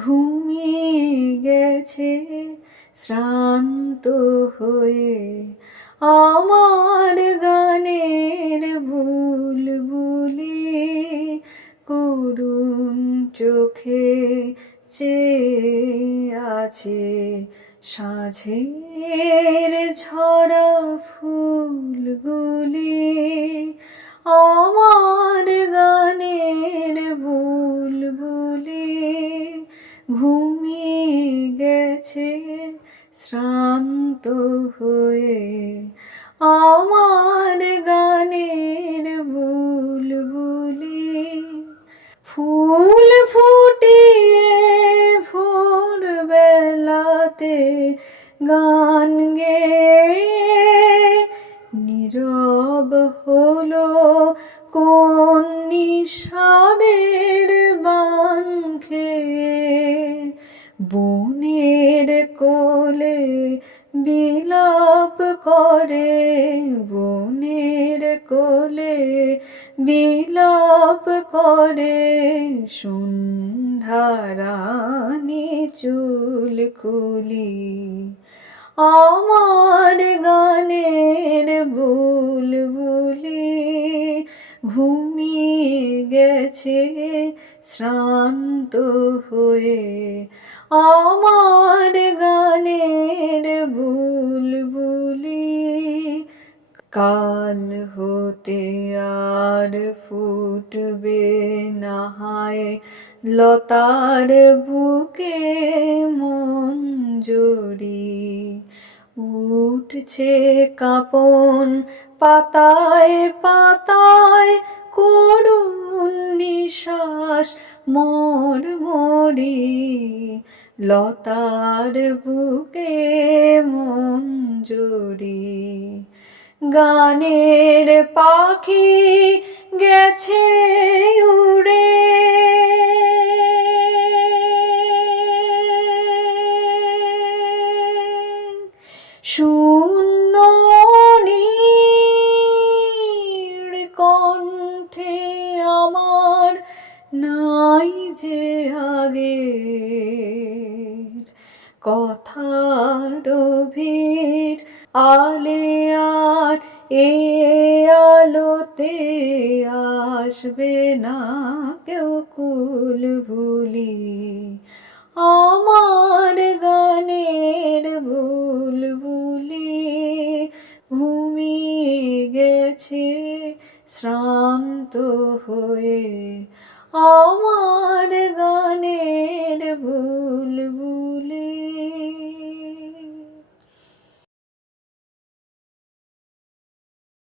ঘুমিয়ে গেছে শ্রান্ত হয়ে আমার গানের বুলবুলি করুণ চোখে চেয়ে আছে সাঁঝের ঝরা ফুলগুলি। আমার গানের বুলবুলি ঘুমিয়ে গেছে শ্রান্ত হয়ে আমার গানের বুলবুলি। ফুল ফুটিয়ে ভোরবেলাতে গান গেয়ে নীরব হলো কোন নিষাদের বান খেয়ে। বনের কোলে বিলাপ করে, বনের কোলে বিলাপ করে সন্ধ্যারানী চুল খুলি। আমার গানের বুলবুলি ঘুমিয়ে গেছে শ্রান্ত হয়ে আমার গানের বুলবুলি। কাল হতে আর ফুটবে না হায় লতার বুকে মঞ্জরি। উঠছে কাঁপন পাতায় পাতায় করুণ নিশ্বাস মরমরি। লতার বুকে মঞ্জরি। গানের পাখি গেছে উড়ে, শূন্য নীড় কণ্ঠে আমার নাই যে আগের কথার ভিড়। আলে আর এ আলোতে আসবে না কেউ কুলবুলি। আমার গানের বুলবুলি ঘুমিয়ে গেছে শ্রান্ত হয়ে আমার গানের